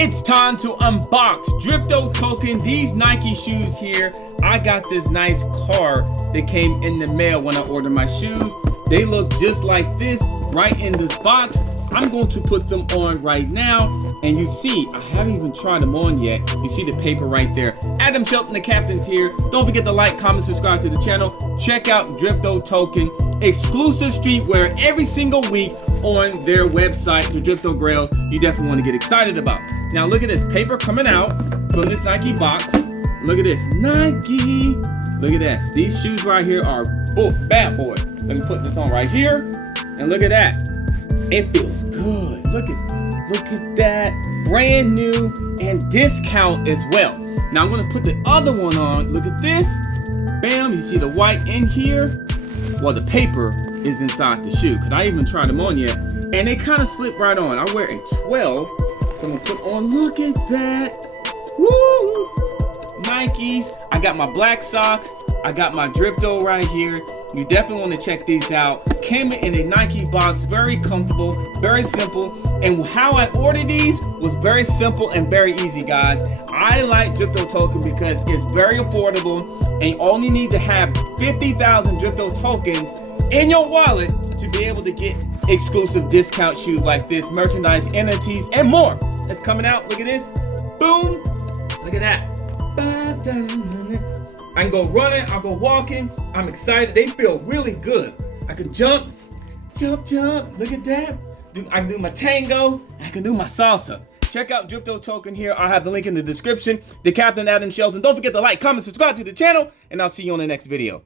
It's time to unbox Dripto Token, these Nike shoes here. I got this nice card that came in the mail when I ordered my shoes. They look just like this right in this box. I'm going to put them on right now. And you see, I haven't even tried them on yet. You see the paper right there. Shelton, the captain's here. Don't forget to like, comment, subscribe to the channel. Check out Dripto Token, exclusive streetwear every single week on their website, the Dripto Grails. You definitely want to get excited about. Now look at this paper coming out from this Nike box. Look at this, Nike. Look at this. These shoes right here are bad boy. Let me put this on right here. And look at that. It feels good. Look at that. Brand new and discount as well. Now I'm gonna put the other one on. Look at this. Bam, you see the white in here. Well, the paper is inside the shoe, because I even tried them on yet. And they kind of slip right on. I wear a 12. So I'm gonna put on, look at that. Woo! Nikes. I got my black socks. I got my Dripto right here. You definitely want to check these out. Came in a Nike box, very comfortable, very simple. And how I ordered these was very simple and very easy, guys. I like Dripto Token because it's very affordable and you only need to have 50,000 Dripto tokens in your wallet to be able to get exclusive discount shoes like this, merchandise, NFTs, and more. That's coming out. Look at this. Boom. Look at that. I can go running, I'll go walking. I'm excited. They feel really good. I can jump. Look at that. I can do my tango. I can do my salsa. Check out Dripto Token here. I'll have the link in the description. The Captain Shelton. Don't forget to like, comment, subscribe to the channel, and I'll see you on the next video.